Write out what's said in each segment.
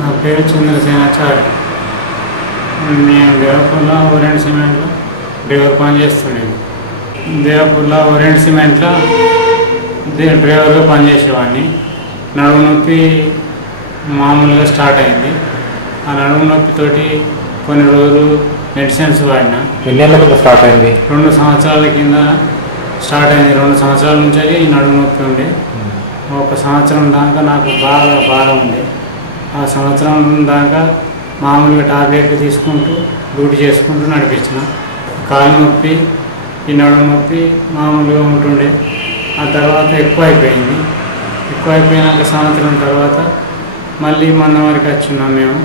నా పేరు చంద్రసేనాచారి. నేను దేవపూర్లో ఓరియంట్ సిమెంట్లో డ్రైవర్ పని చేస్తుండేది. దేవపూర్లో ఓరియంట్ సిమెంట్లో డ్రైవర్గా పనిచేసేవాడిని. నడుము నొప్పి మామూలుగా స్టార్ట్ అయింది. ఆ నడుము నొప్పితోటి కొన్ని రోజులు మెడిసిన్స్ వాడినా. ఎన్ని ఏళ్ళ కింద స్టార్ట్ అయింది? 2 సంవత్సరాల కింద స్టార్ట్ అయింది. 2 సంవత్సరాల నుంచి ఈ నడుము నొప్పి ఉండే. 1 సంవత్సరం దాకా నాకు బాగా ఉండే. ఆ సంవత్సరం దాకా మామూలుగా టాబ్లెట్లు తీసుకుంటూ డ్యూటీ చేసుకుంటూ నడిపించిన. కాలు నొప్పి, ఈ నడుము నొప్పి మామూలుగా ఉంటుండే. ఆ తర్వాత ఎక్కువైపోయింది. ఎక్కువైపోయినాక సంవత్సరం తర్వాత మళ్ళీ మందమరికి వచ్చున్నాం మేము.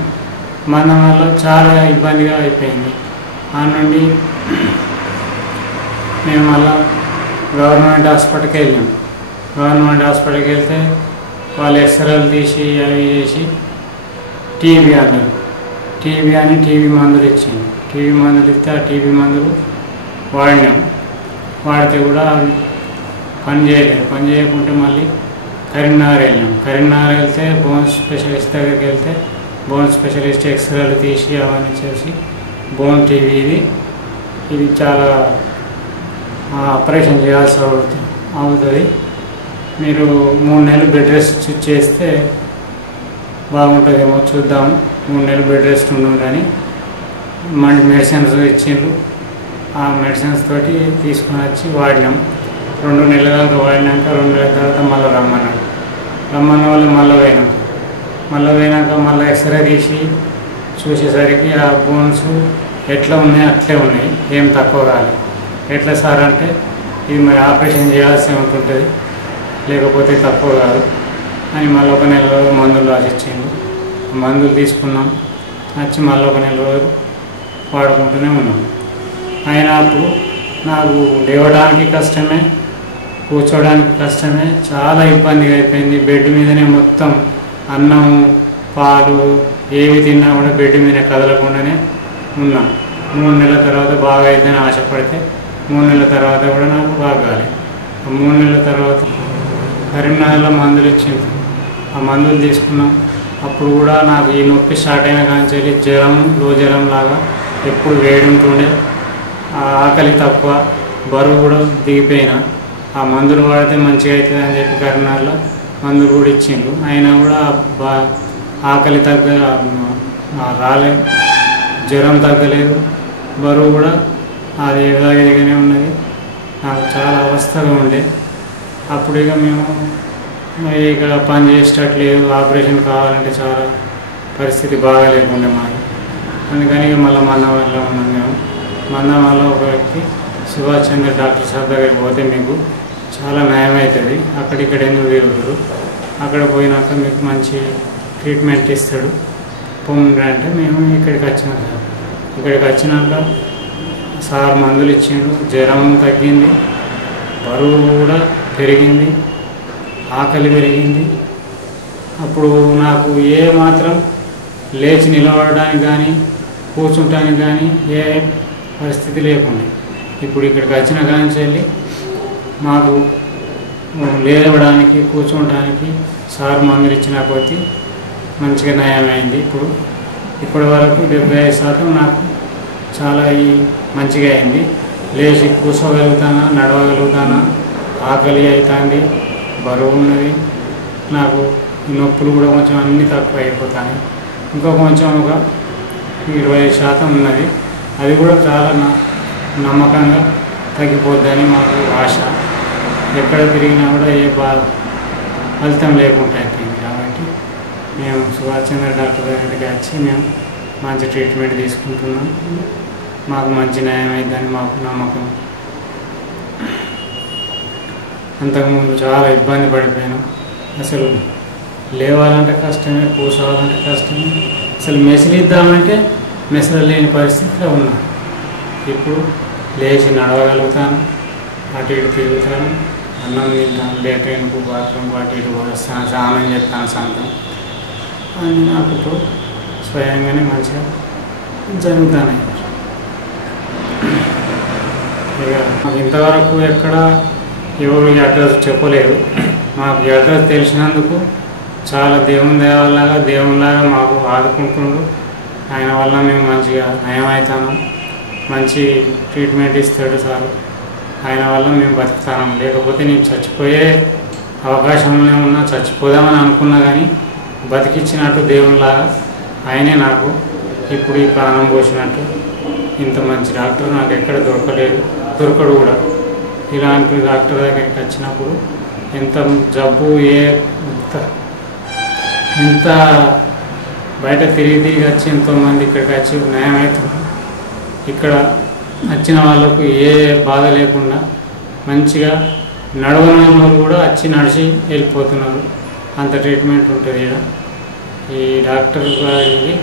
మందం వల్ల చాలా ఇబ్బందిగా అయిపోయింది. ఆ నుండి మేము మళ్ళీ గవర్నమెంట్ హాస్పిటల్కి వెళ్ళాం. గవర్నమెంట్ హాస్పిటల్కి వెళ్తే వాళ్ళు ఎక్స్రేలు తీసి అవి చేసి టీబీ అన్నారు. టీబీ మందులు ఇచ్చింది. టీబీ మందులు ఇస్తే ఆ టీబీ మందులు వాడినాం. వాడితే కూడా అవి పని చేయలేదు. పని చేయకుంటే మళ్ళీ కరీంనగర్ వెళ్ళాం. కరీంనగర్ వెళ్తే బోన్ స్పెషలిస్ట్ దగ్గరికి వెళ్తే బోన్ స్పెషలిస్ట్ ఎక్స్రేలు తీసి అవన్నీ చేసి బోన్ టీబీ ఇది చాలా ఆపరేషన్ చేయాల్సి అవుతుంది. మీరు 3 నెలలు బెడ్ రెస్ట్ చేస్తే బాగుంటుందేమో చూద్దాము. 3 నెలలు బెడ్ రెస్ట్ ఉండని మెడిసిన్స్ ఇచ్చిండ్రు. ఆ మెడిసిన్స్ తోటి తీసుకుని వచ్చి వాడినాం. 2 నెలల దాకా వాడినాక 2 నెలల తర్వాత మళ్ళీ రమ్మన్న వాళ్ళు మళ్ళీ పోయినాక మళ్ళీ ఎక్స్రే తీసి చూసేసరికి ఆ బోన్స్ ఎట్లా ఉన్నాయి అట్లే ఉన్నాయి, ఏం తక్కువ కాదు. ఎట్లా సార్ అంటే ఇది మరి ఆపరేషన్ చేయాల్సి ఉంటుంటుంది, లేకపోతే తక్కువ కాదు అని మళ్ళీ 1 నెల రోజులు మందులు రాసిచ్చిండు. మందులు తీసుకున్నాం. వచ్చి మళ్ళీ 1 నెల రోజులు వాడుకుంటూనే ఉన్నాం. అయినా అప్పుడు నాకు లేవడానికి కష్టమే, కూర్చోడానికి కష్టమే, చాలా ఇబ్బందిగా అయిపోయింది. బెడ్ మీదనే మొత్తం అన్నము పాలు ఏవి తిన్నా కూడా బెడ్ మీదనే కదలకుండానే ఉన్నాం. 3 నెలల తర్వాత బాగా అయిద్దని ఆశపడితే 3 నెలల తర్వాత కూడా నాకు బాగా కాలేదు. 3 నెలల తర్వాత కరీంనగర్లో మందులు ఇచ్చింది. ఆ మందులు తీసుకున్నాం. అప్పుడు కూడా నాకు ఈ నొప్పి స్టార్ట్ అయిన కానీ జ్వరం లాగా ఎప్పుడు వేడి ఉంటుండే. ఆకలి తక్కువ, బరువు కూడా దిగిపోయినా. ఆ మందులు వాడితే మంచిగా అవుతుంది అని చెప్పి కరీంనగర్లో మందులు కూడా ఇచ్చిండ్రు. అయినా కూడా ఆకలి రాలేదు, జ్వరం తగ్గలేదు, బరువు కూడా అది ఎలాగనే ఉన్నది. నాకు చాలా అవస్థగా ఉండే. అప్పుడు ఇక మేము ఇక పని చేసేటట్లేదు, ఆపరేషన్ కావాలంటే చాలా పరిస్థితి బాగా లేకుండే మాకు. అందుకని ఇక మళ్ళీ మన్నవల్లో ఉన్నాం మేము. మన్నవల్లో ఒక వ్యక్తి సుభాష్ చంద్ర డాక్టర్ సార్ దగ్గరికి పోతే మీకు చాలా నయం అవుతుంది, అక్కడిక్కడ ఎందుకు తిరుగుతారు, అక్కడ పోయినాక మీకు మంచి ట్రీట్మెంట్ ఇస్తాడు పొమ్మండి అంటే మేము ఇక్కడికి వచ్చినాం సార్. ఇక్కడికి వచ్చినాక సార్ మందులు ఇచ్చిండు. జ్వరం తగ్గింది, బరువు కూడా పెరిగింది, ఆకలి పెరిగింది. అప్పుడు నాకు ఏ మాత్రం లేచి నిలబడడానికి కానీ కూర్చుంటానికి కానీ ఏ పరిస్థితి లేకుండా. ఇప్పుడు ఇక్కడికి వచ్చిన కానీ వెళ్ళి మాకు లేవడానికి కూర్చోడానికి సార్ మందులు ఇచ్చిన కొద్దీ మంచిగా నయమైంది. ఇప్పటి వరకు 75% నాకు చాలా మంచిగా అయింది. లేచి కూర్చోగలుగుతానా, నడవగలుగుతానా, ఆకలి అవుతుంది, బరువు ఉన్నది. నాకు నొప్పులు కూడా కొంచెం అన్నీ తక్కువ అయిపోతాయి. ఇంకో కొంచెం ఒక 20% ఉన్నది. అది కూడా చాలా నమ్మకంగా తగ్గిపోద్దని మాకు ఆశ. ఎక్కడ తిరిగినా కూడా ఏ ఫలితం లేకుండా అయిపోయింది. కాబట్టి మేము సుభాష్ చంద్ర డాక్టర్ దగ్గరికి వచ్చి మేము మంచి ట్రీట్మెంట్ తీసుకుంటున్నాం. మాకు మంచి న్యాయం అయిందని మాకు నమ్మకం. అంతకుముందు చాలా ఇబ్బంది పడిపోయాను. అసలు లేవాలంటే కష్టమే, కూర్చోవాలంటే కష్టమే, అసలు మెసిలిద్దామంటే మెసలు లేని పరిస్థితిలో ఉన్నా. ఇప్పుడు లేచి నడవగలుగుతాను, అటు ఇటు తిరుగుతాను, అన్నం తింటాను, లేట్రైన్కు బాత్రూమ్కు అటు ఇటు వస్తాను, స్నానం చేస్తాను సాయంత్రం అని నాకు ఇప్పుడు స్వయంగానే మంచిగా జరుగుతాను. ఇక ఇంతవరకు ఎక్కడ ఎవరు అడ్రస్ చెప్పలేదు. మాకు అడ్రస్ తెలిసినందుకు చాలా దేవుని దేవలాగా దేవునిలాగా మాకు ఆదుకుంటుండు. ఆయన వల్ల మేము మంచిగా నయం అవుతాను, మంచి ట్రీట్మెంట్ ఇస్తాడు సార్. ఆయన వల్ల మేము బతుకుతాం. లేకపోతే నేను చచ్చిపోయే అవకాశంలో ఉన్నా, చచ్చిపోదామని అనుకున్నా కానీ బతికిచ్చినట్టు దేవునిలాగా ఆయనే నాకు ఇప్పుడు ఈ ప్రాణం పోసినట్టు. ఇంత మంచి డాక్టర్ నాకు ఎక్కడ దొరకడు కూడా. ఇలాంటి డాక్టర్ దగ్గరికి వచ్చినప్పుడు ఎంత జబ్బు ఎంత బయట తిరిగి వచ్చి ఎంతోమంది ఇక్కడికి వచ్చి నయం అవుతుంది. ఇక్కడ వచ్చిన వాళ్ళకు ఏ బాధ లేకుండా మంచిగా నడవని వాళ్ళు కూడా వచ్చి నడిచి వెళ్ళిపోతున్నారు. అంత ట్రీట్మెంట్ ఉంటుంది ఇక్కడ. ఈ డాక్టర్ గారికి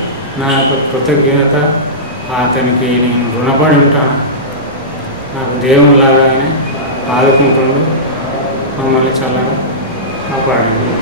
నా యొక్క కృతజ్ఞత, అతనికి నేను రుణపడి ఉంటాను. నాకు దేవునిలాగా ఆయన ఆదుకుంటుండు, మమ్మల్ని చాలా కాపాడండి.